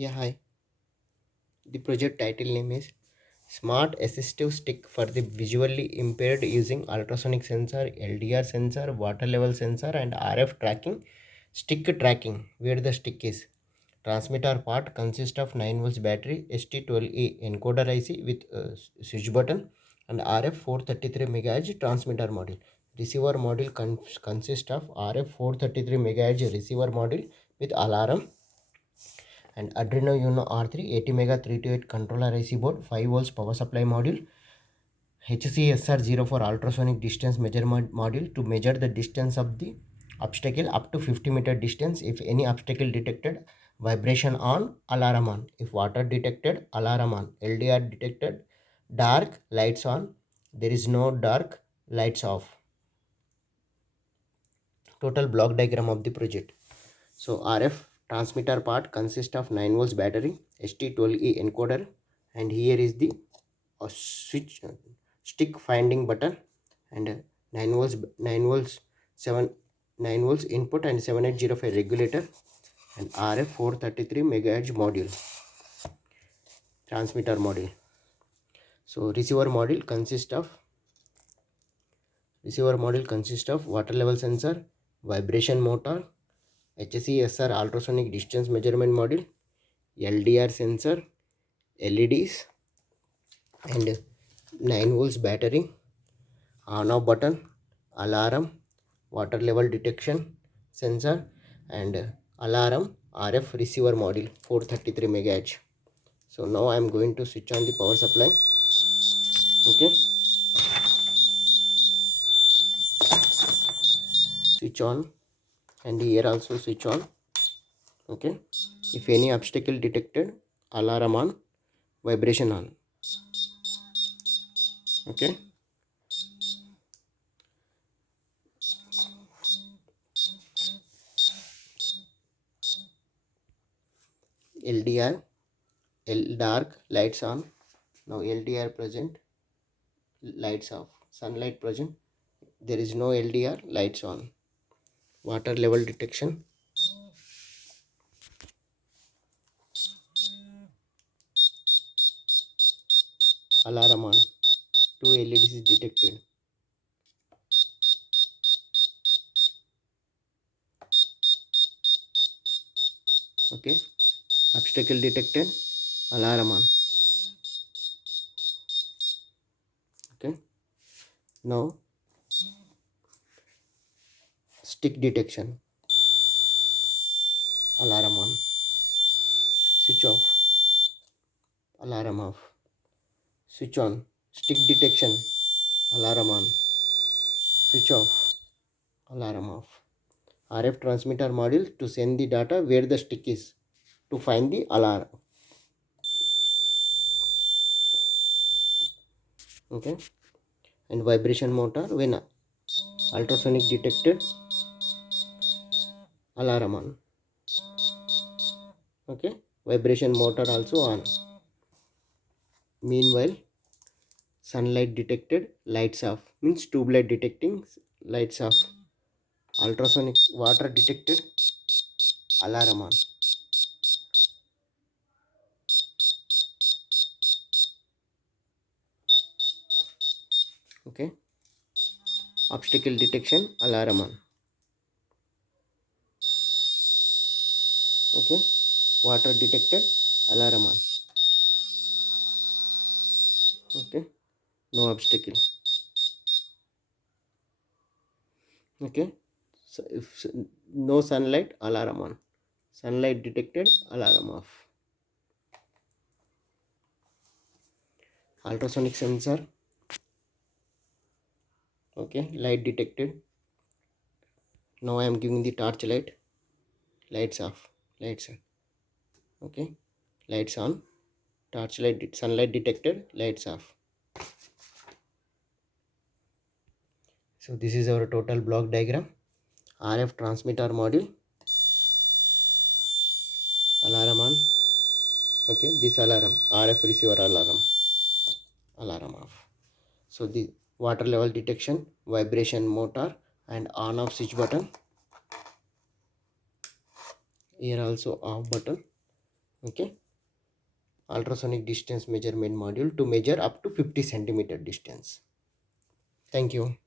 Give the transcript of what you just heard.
Yeah, hi. The project title name is Smart Assistive Stick for the Visually Impaired using Ultrasonic Sensor, LDR sensor, water level sensor and RF tracking. Stick tracking, where the stick is. Transmitter part consists of 9 volts battery, ST12E encoder IC with switch button and RF 433 MHz transmitter module. Receiver module consists of RF 433 MHz receiver module with alarm and Arduino Uno R3 80 Mega 328 controller IC board, 5 volts power supply module, HCSR0 for ultrasonic distance measurement module to measure the distance of the obstacle up to 50-meter distance. If any obstacle detected, vibration on, alarm on. If water detected, alarm on. LDR detected, dark, lights on. There is no dark, lights off. Total block diagram of the project. So RF transmitter part consists of 9 volts battery, ST12E encoder, and here is the switch stick finding button and 9 volts 7 9 volts input and 7805 regulator and RF 433 megahertz module, transmitter module. So receiver module consists of water level sensor, vibration motor, HCSR ultrasonic distance measurement module, LDR sensor, LEDs and 9 volts battery, on off button, alarm, water level detection sensor and alarm RF receiver module 433 MHz. So now I am going to switch on the power supply. Okay, switch on and here also switch on. Okay, if any obstacle detected, alarm on, vibration on. Okay, LDR dark, lights on. Now LDR present, lights off. Sunlight present, there is no LDR, lights on. Water level detection, alarm on. 2 LEDs is detected. Okay, obstacle detected, alarm on. Okay, now stick detection, alarm on. Switch off, alarm off. Switch on, stick detection, alarm on. Switch off, alarm off. RF transmitter module to send the data where the stick is to find the alarm. Okay, and vibration motor, when ultrasonic detected, alarm on. Okay, vibration motor also on. Meanwhile, sunlight detected, lights off, means tube light detecting, lights off. Ultrasonic water detected, alarm on. Okay, obstacle detection, alarm on. Okay, water detected, alarm on. Okay, no obstacle. Okay, so if no sunlight, alarm on. Sunlight detected, alarm off. Ultrasonic sensor. Okay, light detected. Now I am giving the torch light, lights off, lights on. Okay, lights on, torch light, sunlight detected, lights off. So this is our total block diagram. RF transmitter module, alarm on. Okay, this alarm, RF receiver alarm, alarm off. So the water level detection, vibration motor and on off switch button. Here also off button, Okay, ultrasonic distance measurement module to measure up to 50 centimeter distance. Thank you.